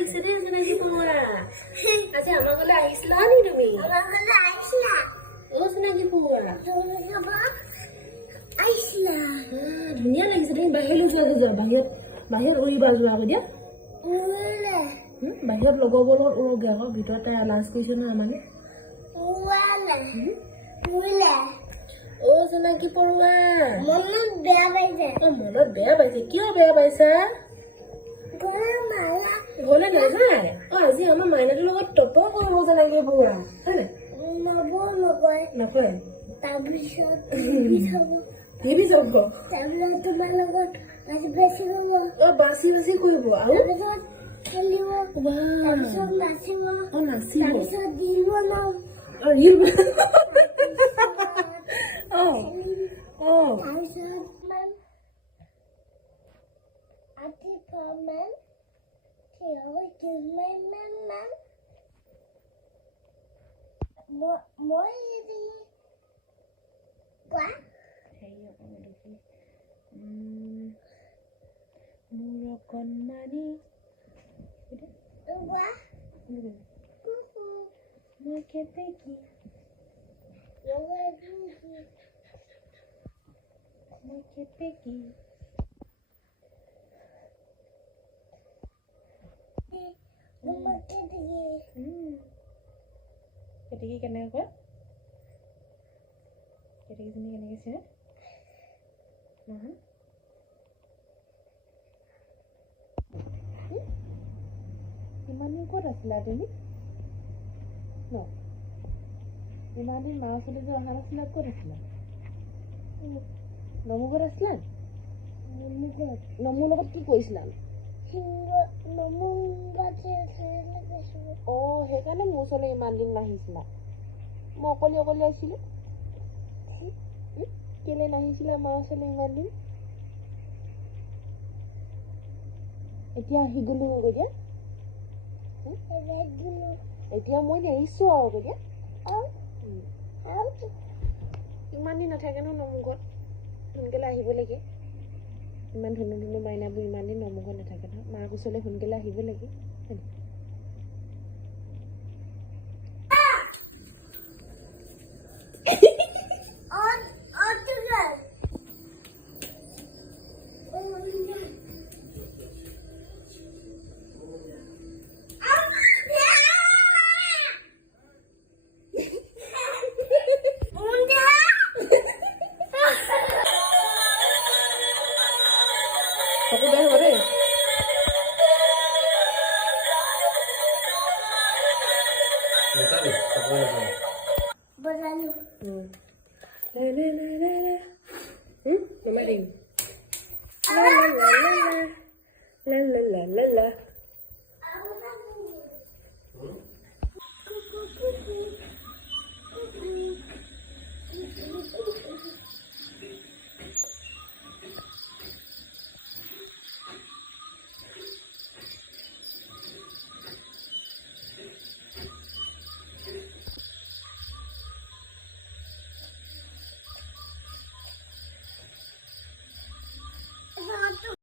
লাগিছে দেই চিনাকি পৰুৱা আজি আমাৰ ঘৰলৈ আহিছিলা নি তুমি চিনাকি পৰুৱা ধুনীয়া লাগিছে তুমি বাহিৰলৈ যোৱা বাহিৰত উৰিবা যোৱা আকৌ দিয়া বাহিৰত লগৰবোৰৰ লগত উৰগে আকৌ ভিতৰতে লাঞ্চ কৰিছে নহয় মানে চিনাকি পৰুৱা মনত বেয়া পাইছে কিয় বেয়া পাইছা ঘৰলৈ নাযায় আজি আমাৰ মাইনাটোৰ লগত টপ কৰিব চিনাকি পৰুৱা হয় নকয় টিভি চাব তোমাৰ লগত বাচি কৰিব আৰু নাচিব ৰিল মোৰ কণমানি মই কেপেকি কেতেকী কেনেকৈ কয় কেতেকীজনী কেনেকৈ চিনে ইমান দিন ক'ত আছিলা তুমি ন ইমান দিন মা ওচৰলৈ যে অহা নাছিলা ক'ত আছিলা নমু ঘৰত আছিলা নমুৰ লগত কি কৰিছিলা সেইকাৰণে মোৰ ওচৰলৈ ইমান দিন নাহিছিলা মই অকলে আছিলো কেলে নাহিছিলা মা ওচৰলৈ ইমান দিন এতিয়া আহি গলো এতিয়া মই আহিছো আৰু ইমান দিন নাথাকে ন নমু ঘৰত সোনকালে আহিব লাগে ইমান ধুনু মাইনাবোৰ ইমান দিন নমু ঘৰত নাথাকে ন মাক ওচৰলৈ সোনকালে আহিব লাগে Aku dah boleh. Berlalu. Mama ding. La la la la la la la la la.